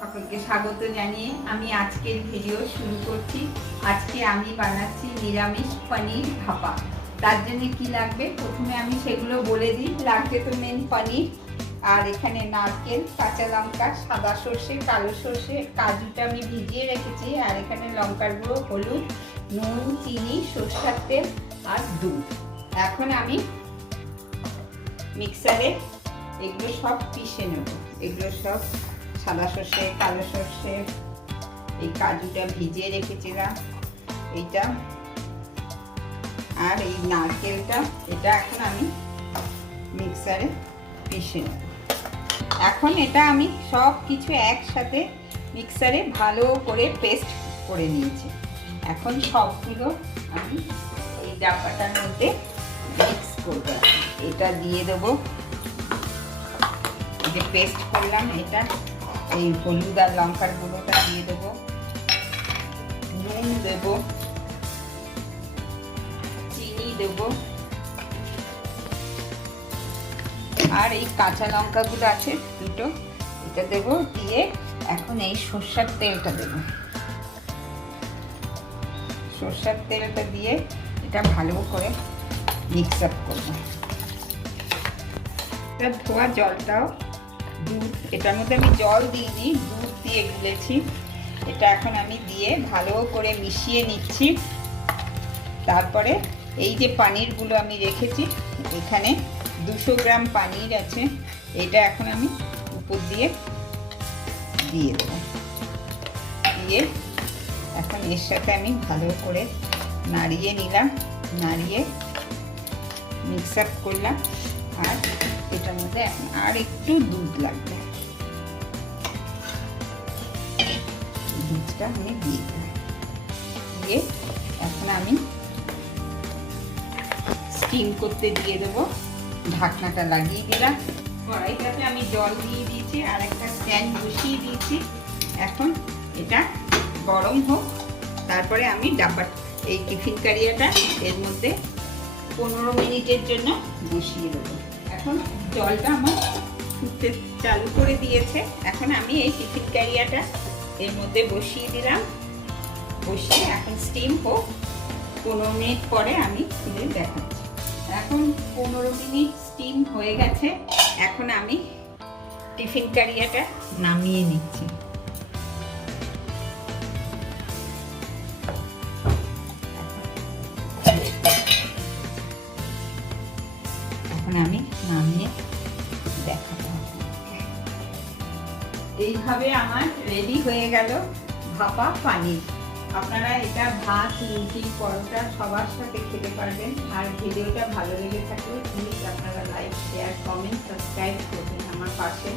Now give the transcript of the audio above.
সকলকে স্বাগত জানিয়ে আমি আজকের ভিডিও শুরু করছি। আজকে আমি বানাচ্ছি নিরামিষ পনির ভাপা। তার জন্য কি লাগবে প্রথমে আমি সেগুলো বলে দিই। লাগবে তো মেন পনির, আর এখানে নারকেল, কাঁচা লঙ্কা, সাদা সর্ষে, কালো সর্ষে, কাজুটা আমি ভিজিয়ে রেখেছি, আর এখানে লঙ্কার গুঁড়ো, হলুদ, নুন, চিনি, সরষের তেল আর দুধ। এখন আমি মিক্সারে এগুলো সব পিষে নেব। এগুলো সব সাদা সর্ষে, কালো সর্ষে, এই কাজুটা ভিজিয়ে রেখেছিলাম এইটা, আর এই নারকেলটা, এটা এখন আমি মিক্সারে পিষে নেব। এখন এটা আমি সব কিছু একসাথে মিক্সারে ভালো করে পেস্ট করে নিয়েছি। এখন সবগুলো আমি এই ডাব্বাটার মধ্যে মিক্স করব। এটা দিয়ে দেবো, যে পেস্ট করলাম এটা, এই হলুদ আর লঙ্কার গুঁড়োটা দিয়ে দেবো, নুন দেব, চিনি দেব, আর এই কাঁচা লঙ্কাগুলো আছে দুটো, এটা দেব। দিয়ে এখন এই সরষের তেলটা দেব। সরষের তেলটা দিয়ে এটা ভালো করে মিক্স আপ করবো। ধোয়া জলটাও, দুধ, এটার মধ্যে আমি জল দিইনি, দুধ দিয়ে গুলেছি। এটা এখন আমি দিয়ে ভালো করে মিশিয়ে নিচ্ছি। তারপরে এই যে পানিরগুলো আমি রেখেছি, এখানে 200 গ্রাম পানির আছে, এটা এখন আমি উপর দিয়ে দিয়ে দেবো। দিয়ে এখন এর সাথে আমি ভালো করে নাড়িয়ে নিলাম, নাড়িয়ে মিক্স আপ করলাম। আর এটার মধ্যে এখন আর একটু দুধ লাগবে, দুধটা আমি দিয়ে দেব। দিয়ে এখন আমি স্টিম করতে দিয়ে দেবো। ঢাকনাটা লাগিয়ে দিলাম। কড়াইটাতে আমি জল দিয়ে দিয়েছি, আর একটা স্ট্যান্ড বসিয়ে দিয়েছি। এখন এটা গরম হোক, তারপরে আমি ডাব্বা এই টিফিন কারিয়াটা এর মধ্যে 15 মিনিটের জন্য বসিয়ে দেবো। এখন জলটা আমার ফুটতে চালু করে দিয়েছে। এখন আমি এই টিফিন কারিয়াটা এর মধ্যে বসিয়ে দিলাম। বসিয়ে এখন স্টিম হোক, 15 মিনিট পরে আমি খুলে দেখাচ্ছি। এখন 15 মিনিট স্টিম হয়ে গেছে। এখন আমি টিফিন কারিয়াটা নামিয়ে নিচ্ছি। এখন আমি নামিয়ে দেখাবো। এইভাবে আমার রেডি হয়ে গেল ভাপা পানির। আপনারা এটা ভাত, রুটি, পরোটা সবার সাথে খেতে পারবেন। আর ভিডিওটা ভালো লেগে থাকলে প্লিজ আপনারা লাইক, শেয়ার, কমেন্ট, সাবস্ক্রাইব করবেন আমার পাশে।